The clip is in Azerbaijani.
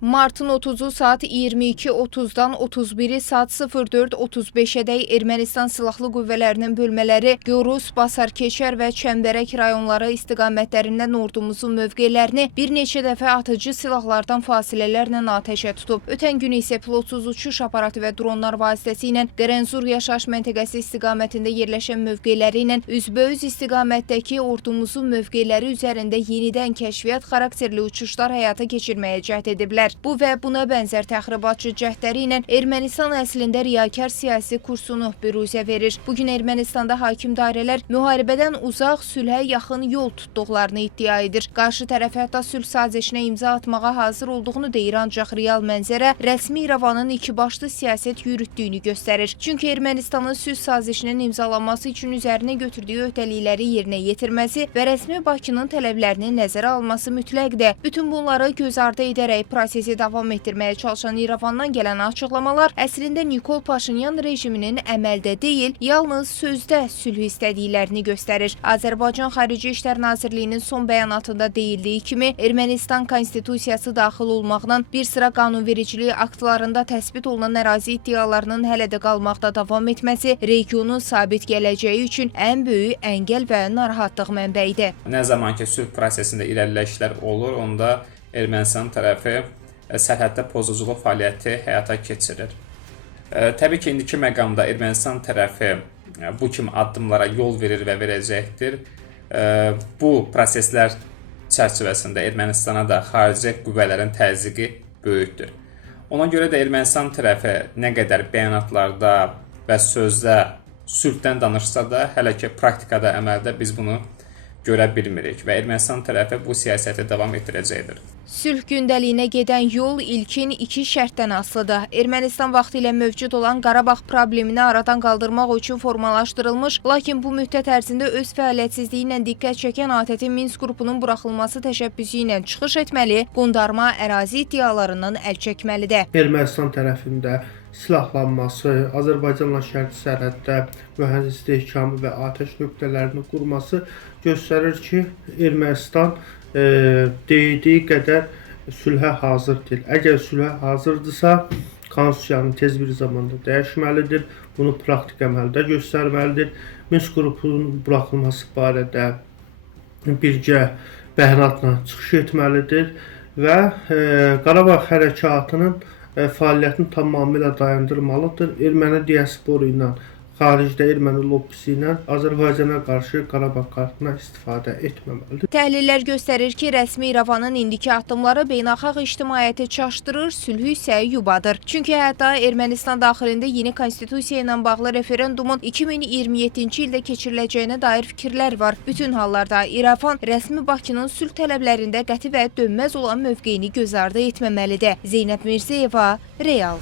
Martın 30-u saat 22:30-dan 31-i saat 04:35-ədək Ermənistan Silahlı Qüvvələrinin bölmələri Gorus, Basarkeçər və Çəmbərək rayonları istiqamətlərindən ordumuzun mövqelərini bir neçə dəfə atıcı silahlardan fasilələrlə atəşə tutub. Ötən gün isə pilotsuz uçuş aparatı və dronlar vasitəsilə Qərənzur yaşayış məntəqəsi istiqamətində yerləşən mövqeləri ilə üzbəüz istiqamətdəki ordumuzun mövqeləri üzərində yenidən kəşfiyyat xarakterli uçuşlar həyata keçirməyə cəhd ediblər. Bu və buna bənzər təxribatçı cəhdləri ilə Ermənistan əslində riyakar siyasi kursunu büruzə verir. Bugün Ermənistanda hakim dairələr müharibədən uzaq, sülhə yaxın yol tutduqlarını iddia edir. Qarşı tərəf hətta sülh sazişinə imza atmağa hazır olduğunu deyir, ancaq real mənzərə rəsmi İrəvanın ikibaşlı siyasət yürütdüyünü göstərir. Çünki Ermənistanın sülh sazişinin imzalanması üçün üzərinə götürdüyü öhdəlikləri yerinə yetirməsi və rəsmi Bakının tələblərini nəzərə alması mütləqdir. Bütün bunları göz ardı edərək prosesi davam etdirməyə çalışan İrəvandan gələn açıqlamalar əslində Nikol Paşinyan rejiminin əməldə deyil, yalnız sözdə sülh istədiklərini göstərir. Azərbaycan Xarici İşlər Nazirliyinin son bəyanatında deyildiyi kimi, Ermənistan konstitusiyası daxil olmaqla bir sıra qanunvericilik aktlarında təsbit olunan ərazi iddialarının hələ də qalmaqda davam etməsi regionun sabit gələcəyi üçün ən böyük əngəl və narahatlıq mənbəyidir. Nə zaman ki sülh prosesində irəliləyişlər olur, onda Ermənistan tərəfi sərhəddə pozuculuq fəaliyyəti həyata keçirir. Təbii ki, indiki məqamda Ermənistan tərəfi bu kimi addımlara yol verir və verəcəkdir. Bu proseslər çərçivəsində Ermənistana da xarici qüvvələrin təzyiqi böyükdür. Ona görə də Ermənistan tərəfi nə qədər bəyanatlarda və sözdə sülhdən danışsa da, hələ ki praktikada, əməldə biz bunu görə bilmirik və Ermənistan tərəfi bu siyasəti davam etdirəcəkdir. Sülh gündəliyinə gedən yol ilkin iki şərtdən asılıdır. Ermənistan vaxtilə mövcud olan Qarabağ problemini aradan qaldırmaq üçün formalaşdırılmış, lakin bu müddət ərzində öz fəaliyyətsizliyi ilə diqqət çəkən ATƏT Minsk qrupunun buraxılması təşəbbüsü ilə çıxış etməli, qondarma ərazi iddialarından əl çəkməlidir. Ermənistan tərəfində silahlanması, Azərbaycanla şərti sərhəddə mühəndis istehkamı və atəş nöqtələrini qurması göstərir ki, Ermənistan dediyi qədər sülhə hazır deyil. Əgər sülhə hazırdırsa, konstitusiyanı tez bir zamanda dəyişməlidir, bunu praktik əməldə göstərməlidir. Minsk qrupunun buraxılması barədə birgə bəyanatla çıxış etməlidir və Qarabağ hərəkatının fəaliyyətini tamamilə dayandırmalıdır. Erməni diasporu ilə, xaricdə erməni lobbisi ilə Azərbaycana qarşı Qarabağ kartına istifadə etməməlidir. Təhlillər göstərir ki, rəsmi İrəvanın indiki addımları beynəlxalq ictimaiyyəti çaşdırır, sülhü isə yubadır. Çünki hətta Ermənistan daxilində yeni konstitusiya ilə bağlı referendumun 2027-ci ildə keçiriləcəyinə dair fikirlər var. Bütün hallarda İrəvan rəsmi Bakının sülh tələblərində qəti və dönməz olan mövqeyini göz ardı etməməlidir. Zeynəb Mirzəyeva, Real.